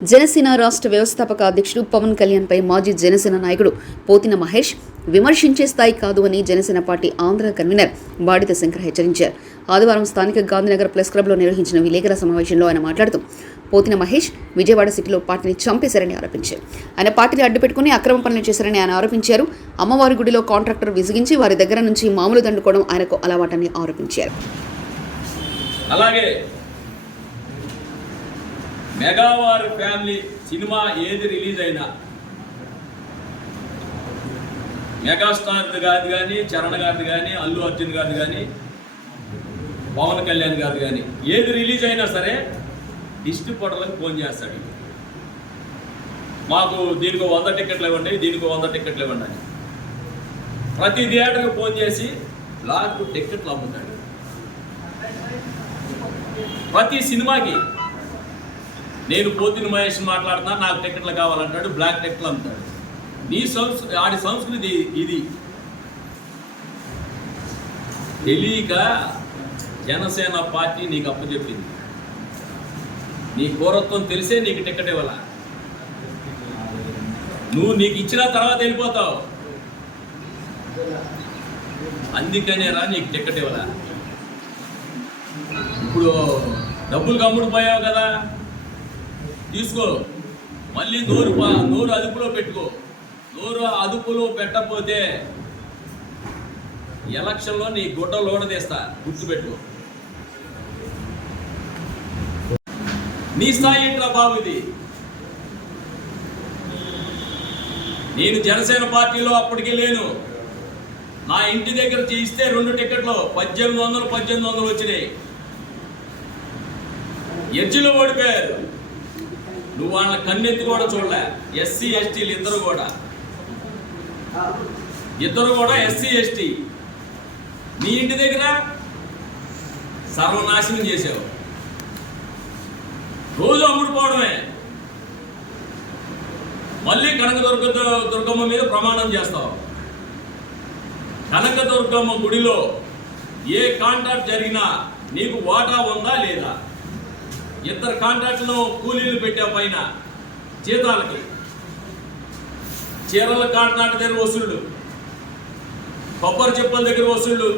జనసేన రాష్ట్ర వ్యవస్థాపక అధ్యక్షుడు పవన్ కళ్యాణ్పై మాజీ జనసేన నాయకుడు పోతిన మహేష్ విమర్శించే స్థాయి కాదు అని జనసేన పార్టీ ఆంధ్ర కన్వీనర్ బాడిత శంకర్ హెచ్చరించారు. ఆదివారం స్థానిక గాంధీనగర్ ప్రెస్ క్లబ్లో నిర్వహించిన విలేకరుల సమావేశంలో ఆయన మాట్లాడుతూ పోతిన మహేష్ విజయవాడ సిటీలో పార్టీని చంపేశారని ఆరోపించారు. ఆయన పార్టీని అడ్డుపెట్టుకుని అక్రమ పనులు చేశారని ఆయన ఆరోపించారు. అమ్మవారి గుడిలో కాంట్రాక్టర్ విసిగించి వారి దగ్గర నుంచి మామూలు దండుకోవడం ఆయనకు అలవాటని ఆరోపించారు. అలాగే మెగావార్ ఫ్యామిలీ సినిమా ఏది రిలీజ్ అయినా మెగాస్టార్ గారిది కానీ, చరణ్ గారిది కానీ, అల్లు అర్జున్ గారిది కానీ, పవన్ కళ్యాణ్ గారిది కానీ ఏది రిలీజ్ అయినా సరే డిస్ట్రిబ్యూటర్లకు ఫోన్ చేస్తాడు. మాకు దీనికి 100 టికెట్లు ఇవ్వండి, దీనికి 100 టికెట్లు ఇవ్వండి అని ప్రతి థియేటర్కి ఫోన్ చేసి బ్లాక్ టికెట్లు అమ్ముతాడు. ప్రతి సినిమాకి నేను పోతిన మహేష్ మాట్లాడుతున్నా, నాకు టికెట్లు కావాలంటాడు, బ్లాక్ టికెట్లు అమ్ముతాడు. ఆడి సంస్కృతి ఇది. తెలియక జనసేన పార్టీ నీకు అప్పచెప్పింది. నీ ఘోరత్వం తెలిసే నీకు టికెట్ ఇవ్వాల. నీకు ఇచ్చిన తర్వాత వెళ్ళిపోతావు. అందుకనేరా నీకు టికెట్ ఇవ్వాల. ఇప్పుడు డబ్బులు కమ్ముడు పోయావు కదా, తీసుకో. మళ్ళీ నోరు అదుపులో పెట్టుకో. నోరు అదుపులో పెట్టకపోతే ఎలక్షన్లో నీ గుడ్డలు ఓడదీస్తా, గుర్తుపెట్టుకో. నీ స్థాయి ఏంట్రా బాబు ఇది? నేను జనసేన పార్టీలో అప్పటికి లేను. నా ఇంటి దగ్గర చేయిస్తే 2 టికెట్లు 1800 వచ్చినాయి. ఎడ్జిలో ఓడిపోయారు. నువ్వు వాళ్ళ కన్నెత్తి కూడా చూడలే. ఎస్సీ ఎస్టీలు ఇద్దరు కూడా ఎస్సీ ఎస్టీ. నీ ఇంటి దగ్గర సర్వనాశనం చేసావు. రోజు అమ్ముడుపోవడమే. మళ్ళీ కనకదుర్గమ్మ మీద ప్రమాణం చేస్తావు. కనకదుర్గమ్మ గుడిలో ఏ కాంట్రాక్ట్ జరిగినా నీకు వాటా ఉందా లేదా? 2 కాంట్రాక్టులు కూలీలు పెట్టే పైన జీతాలకి, చీరల కాంట్రాక్ట్ దగ్గర వసూళ్ళు, కొబ్బరి చెప్పుల దగ్గర వసూళ్ళు,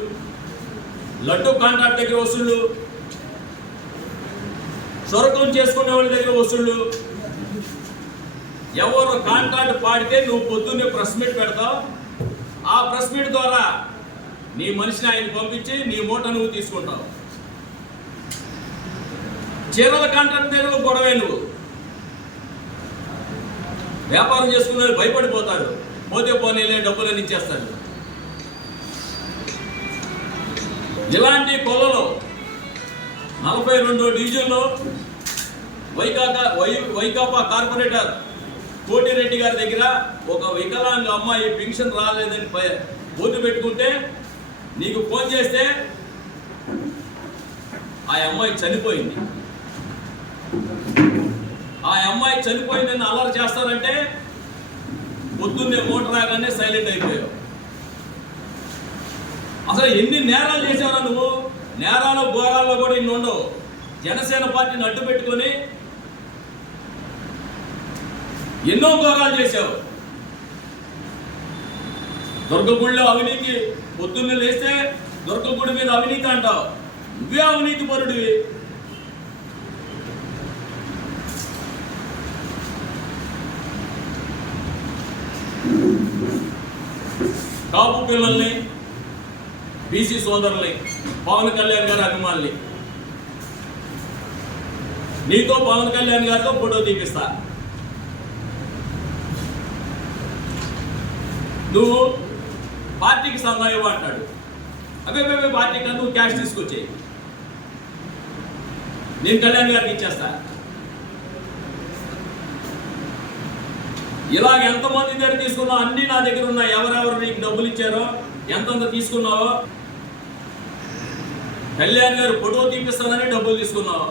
లడ్డు కాంట్రాక్ట్ దగ్గర వసూళ్ళు, సొరకం చేసుకునే వాళ్ళ దగ్గర వసూళ్ళు. ఎవరు కాంట్రాక్ట్ పాడితే నువ్వు పొద్దున్నే ప్రెస్ మీట్ పెడతావు. ఆ ప్రెస్ మీట్ ద్వారా నీ మనిషిని ఆయన పంపించి నీ మూట నువ్వు తీసుకుంటావు. చీరల కాంట్రాక్ట్ దగ్గర గొడవే. నువ్వు వ్యాపారం చేసుకునే భయపడిపోతాడు. పోతే పోనీలే డబ్బులని ఇచ్చేస్తాడు. ఇలాంటి కొలలో 42 డివిజన్లో వైకాపా కార్పొరేటర్ కోటిరెడ్డి గారి దగ్గర ఒక వికలాంగ అమ్మాయి పెన్షన్ రాలేదని బోర్డు పెట్టుకుంటే నీకు ఫోన్ చేస్తే ఆ అమ్మాయి చనిపోయింది. ఆ అమ్మాయి చనిపోయిందని అలర్ట్ చేస్తారంటే పొద్దున్నే మోటార్ రాగానే సైలెంట్ అయిపోయావు. అసలు ఎన్ని నేరాలు చేశారా నువ్వు? నేరాలు ఘోరాల్లో కూడా ఇన్ని ఉండవు. జనసేన పార్టీని అడ్డు పెట్టుకొని ఎన్నో ఘోరాలు చేశావు. దుర్గగుడిలో అవినీతి, పొద్దున్నే లేస్తే దుర్గగుడి మీద అవినీతి అంటావు. నువ్వే అవినీతి పరుడివి. కాపు పిల్లల్ని, బీసీ సోదరుల్ని, పవన్ కళ్యాణ్ గారి అభిమానుల్ని నీతో పవన్ కళ్యాణ్ గారితో ఫోటో తీపిస్తా. నువ్వు పార్టీకి సందాయం అంటాడు. అవే పార్టీకి నువ్వు క్యాష్ తీసుకొచ్చేయి, నేను కళ్యాణ్ గారికి ఇచ్చేస్తా. ఇలాగ ఎంతమంది దగ్గర తీసుకున్నావు అన్నీ నా దగ్గర ఉన్నాయి. ఎవరెవరు నీకు డబ్బులు ఇచ్చారో, ఎంతంత తీసుకున్నావో. కళ్యాణ్ గారు ఫోటో తీపిస్తానని డబ్బులు తీసుకున్నావు.